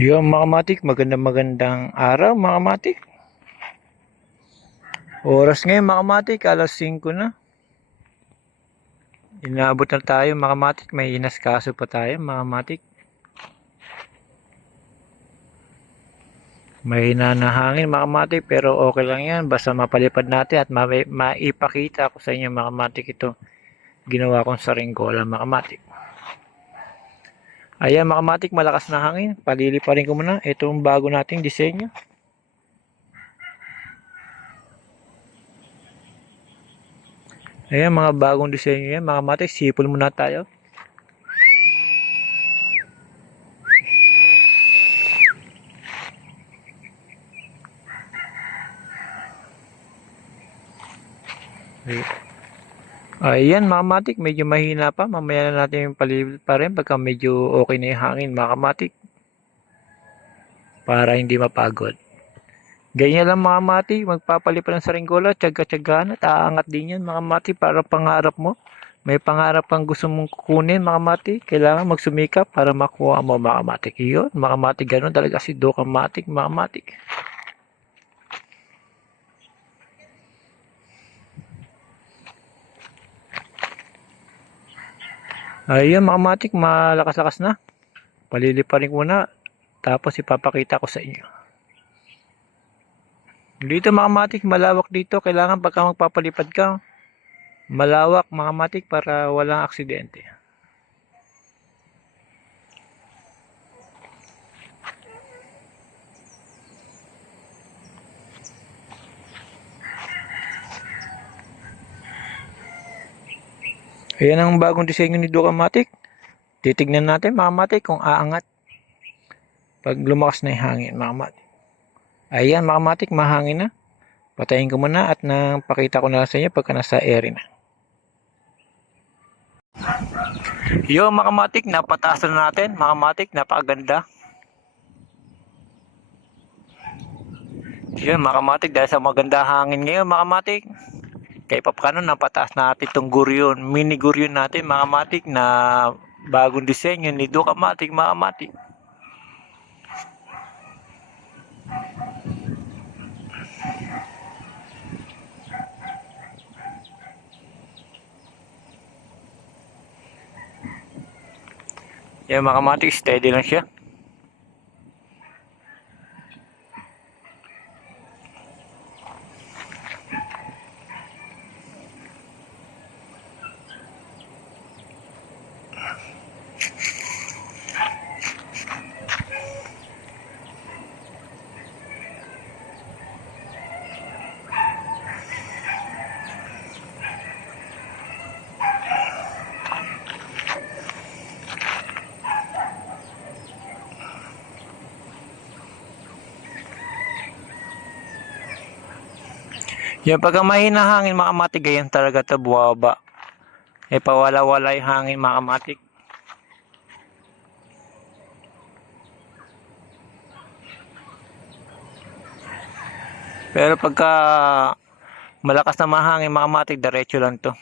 Yung mga matik, magandang magandang araw mga matik. Oras ngayon mga matik, alas 5 na. Inaabot na tayo mga matik, may inaskaso pa tayo mga matik. May nanahangin mga matik pero okay lang yan basta mapalipad natin at ma maipakita ko sa inyo mga matik ito ginawa kong saringgola mga matik. Ayan mga matik, malakas na hangin. Paliliparin ko muna. Ito ang bago nating disenyo. Ayan mga bagong disenyo yan. Mga sipol muna tayo. Ayan. Ayan mga matik, medyo mahina pa. Mamaya na natin palibot pa rin pagka medyo okay na yung hangin mga matik. Para hindi mapagod. Ganyan lang mga matik, magpapalipad ng saringgola, tsaga-tsagaan at aangat din yan mga matik para pangarap mo. May pangarap kang gusto mong kukunin mga matik, kailangan magsumikap para makuha mo mga matik. Iyon, mga matik, ganun talaga si Doka Matik, mga matik. Ayun mga matik, malakas-lakas na. Paliliparin ko na. Tapos ipapakita ko sa inyo. Dito mga matik, malawak dito. Kailangan pagka magpapalipad ka, malawak mga matik para walang aksidente. Ayan ang bagong disenyo ni Ducamatic. Titignan natin mga matik kung aangat. Pag lumakas na yung hangin mga matik. Ayan mga matik, mahangin na. Patayin ko muna at nang pakita ko na sa inyo pagka nasa area na. Yo mga matik, napataas na natin. Mga matik, napakaganda. Yun mga matik, dahil sa maganda hangin ngayon mga matik. Kaya papakano napataas natin itong guryon, mini guryon natin mga matik na bagong disenyo ni Duka Matik mga matik. Yan mga matik, steady lang siya. Yung pagka mahina hangin mga ganyan talaga ito buwaba. Eh, e pawala-wala yung hangin mga matik. Pero pagka malakas na mahangin mga matik, diretso lang to.